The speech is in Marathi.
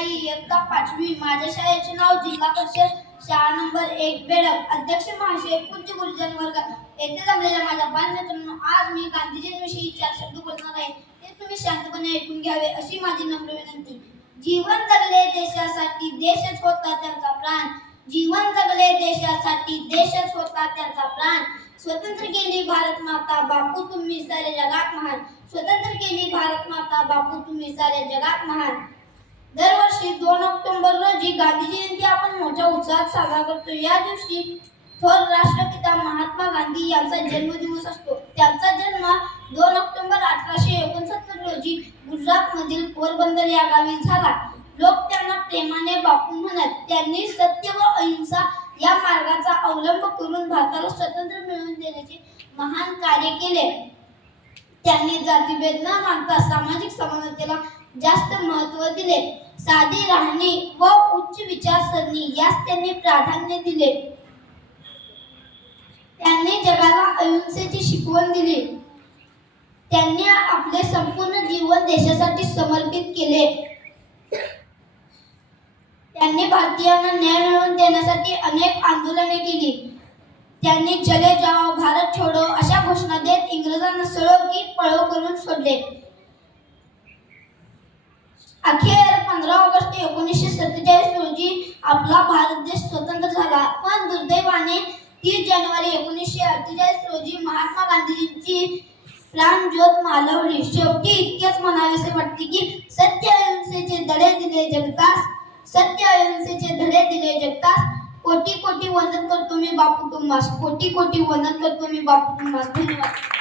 आई इयत्ता पाचवी माझ्या शाळेचे नाव जिल्हा परिषद शाळा नंबर एक बेडक. अध्यक्ष महाशय पूज्य गुरुजन वर्ग. येथे जमलेल्या माझ्या बालमित्रांनो आज मी गांधीजींविषयी चार शब्द बोलणार आहे. ते तुम्ही शांतपणे ऐकून घ्यावे अशी माझी नम्र विनंती. जीवन जगले देशासाठी देशच होता त्यांचा प्राण. जीवन जगले देशासाठी देशच होता त्यांचा प्राण. स्वतंत्र केली भारत माता बापू तुम्ही सारे जगात महान. स्वतंत्र केली भारत माता बापू तुम्ही सारे जगात महान. दर दरवर्षी दोन ऑक्टोबर रोजी गांधी जयंती आपण मोठ्या उत्साहात साजरा करतो या दिवशी थोर राष्ट्रपिता महात्मा गांधी यांचा जन्मदिवस असतो. त्यांचा जन्म दोन ऑक्टोबर अठराशे एकोणसत्तर रोजी गुजरात मधील पोरबंदर या गावी झाला. लोक त्यांना प्रेमाने बापू म्हणत त्यांनी सत्य व अहिंसा या मार्गाचा अवलंब करून भारताला स्वतंत्र मिळवून देण्याचे महान कार्य केले. त्यांनी जातीभेद न मानता सामाजिक समानतेला जास्त महत्त्व दिले. साधी राहणी व उच्च विचारसरणी यास त्यांनी प्राधान्य दिले. त्यांनी जगाला अहिंसेची शिकवण दिली. त्यांनी आपले संपूर्ण जीवन देशासाठी समर्पित केले. त्यांनी भारतीयांना न्याय मिळवून देण्यासाठी अनेक आंदोलने केली. त्यांनी चले जाओ भारत छोडो अशा घोषणा देत इंग्रजांना सळो की पळो करून सोडले. अखेर एकोणीसशे सत्तेचाळीस रोजी आपला भारत देश स्वतंत्र झाला. पण दुर्दैवाने तीस जानेवारी एकोणीसशे अठ्ठेचाळीस रोजी महात्मा गांधीजींची प्राणज्योत मालवली. शेवटी इतकेच म्हणावेसे वाटते की सत्य अहिंसेचे धडे दिले जगतास. सत्य अहिंसेचे धडे दिले जगतास. कोटी कोटी वंदन करतो मी बापू तुम्हास. कोटी कोटी वंदन करतो मी बापू तुम्हास. धन्यवाद.